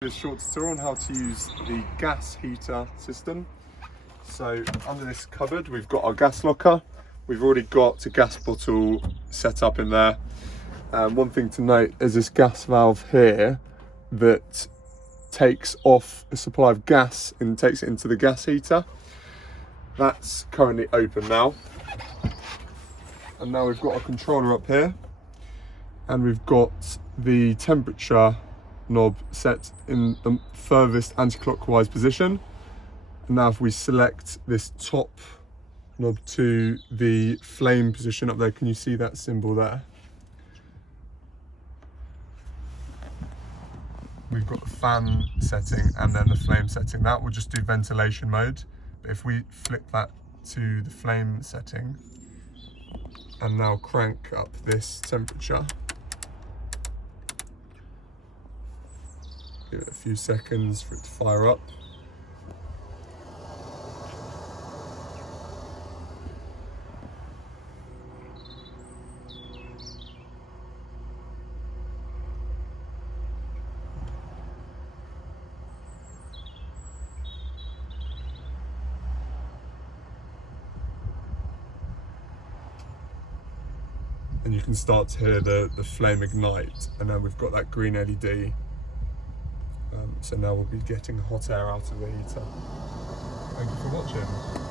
A short tutorial on how to use the gas heater system. So under this cupboard we've got our gas locker. We've already got a gas bottle set up in there. One thing to note is this gas valve here that takes off a supply of gas and takes it into the gas heater. That's currently open now. And now we've got a controller up here, and we've got the temperature knob set in the furthest anti-clockwise position. And now if we select this top knob to the flame position up there, can you see that symbol there? We've got the fan setting and then the flame setting. That will just do ventilation mode. But if we flick that to the flame setting and now crank up this temperature, give it a few seconds for it to fire up. And you can start to hear the flame ignite, and then we've got that green LED. So now we'll be getting hot air out of the heater. Thank you for watching.